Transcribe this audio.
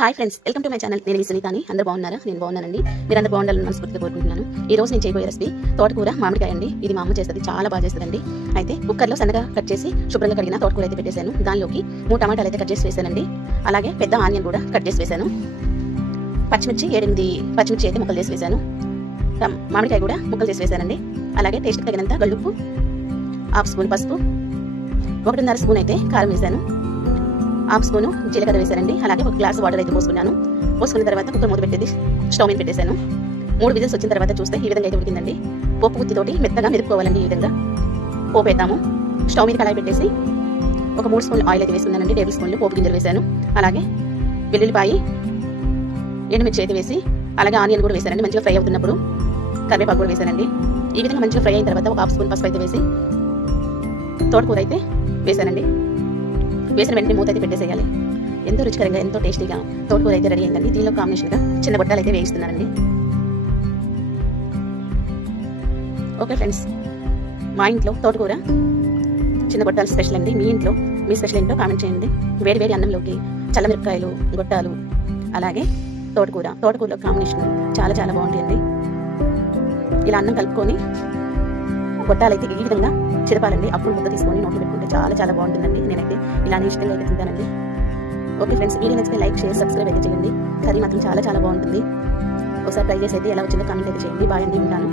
Hi friends, welcome to my channel. నేను సునీతాని. అందరూ బాగున్నారా? నేను బాగున్నానండి. మీరు అందరూ బాగుండాలని మనస్ఫూర్తిగా కోరుకుంటున్నాను. ఈ రోజు నేను చేయబోయే రెసిపీ తోటకూర మామిడికాయ అండి. ఇది మా అమ్మ చేస్తుంది, చాలా బాగా చేస్తుందండి. అయితే కుక్కర్లో సన్నగా కట్ చేసి శుభ్రంగా కడిగిన తోటకూర అయితే పెట్టేశాను. దానిలోకి 3 టమాటాలు అయితే కట్ చేసి వేసానండి. అలాగే పెద్ద ఆనియన్ కూడా కట్ చేసి వేసాను. పచ్చిమిర్చి 7-8 పచ్చిమిర్చి అయితే ముక్కలు చేసి వేసాను. మామిడికాయ కూడా ముక్కలు చేసి వేసానండి. అలాగే టేస్ట్ తగినంత గల్లుప్పు, 1/2 స్పూన్ పసుపు, 1.5 స్పూన్ అయితే కారం వేసాను, 1/2 స్పూన్ జీలకర్ర వేసానండి. అలాగే 1 గ్లాస్ వాటర్ అయితే పోసుకున్నాను. పోసుకున్న తర్వాత కుక్కర్ మూత పెట్టేది స్టవ్ మీద పెట్టేశాను. 3 విజిల్స్ వచ్చిన తర్వాత చూస్తే ఈ విధంగా అయితే ఉడికిందండి. పోపు గుత్తితోటి మెత్తగా మెదుపుకోవాలండి. ఈ విధంగా పోపు వేద్దాము. స్టవ్ మీద కళాయి పెట్టేసి ఒక 3 స్పూన్లు ఆయిల్ అయితే వేసుకున్నానండి. టేబుల్ స్పూన్లు పోపు గింజలు వేసాను. అలాగే వెల్లుల్లిపాయి, ఎండుమిర్చి అయితే వేసి అలాగే ఆనియన్ కూడా వేసానండి. మంచిగా ఫ్రై అవుతున్నప్పుడు కరివేపాకు కూడా వేసానండి. ఈ విధంగా మంచిగా ఫ్రై అయిన తర్వాత 1/2 స్పూన్ పసుపు అయితే వేసి తోటకూర అయితే వేసానండి. వేసిన వెంటనే మూత అయితే పెట్టేసేయాలి. ఎంతో రుచికరంగా, ఎంతో టేస్టీగా తోటకూర అయితే రెడీ అయిందండి. దీనిలో కాంబినేషన్గా చిన్న గొట్టాలు అయితే వేయిస్తున్నానండి. ఓకే ఫ్రెండ్స్, మా ఇంట్లో తోటకూర చిన్న గొట్టాలు స్పెషల్ అండి. మీ ఇంట్లో మీ స్పెషల్ ఏంటో కామెంట్ చేయండి. వేడి వేడి అన్నంలోకి చల్లమిరపకాయలు, గొట్టాలు, అలాగే తోటకూరలో కాంబినేషన్ చాలా చాలా బాగుంటాయండి. ఇలా అన్నం కలుపుకొని గొట్టాలైతే ఈ విధంగా చిరపాలండి. అప్పుడు ముద్ద తీసుకొని నోట్లో పెట్టుకుంటే చాలా చాలా బాగుంటుందండి. నేనైతే ఇలానే ఇష్టంగా అయితే తింటానండి. ఓకే ఫ్రెండ్స్, వీడియో నచ్చితే లైక్, షేర్, సబ్స్క్రైబ్ అయితే చేయండి. కర్రీ మాత్రం చాలా చాలా బాగుంటుంది. ఒకసారి ట్రై చేసి అయితే ఎలా వచ్చిందో కామెంట్ అయితే చేయండి. బాయ్ అండి, ఉంటాను.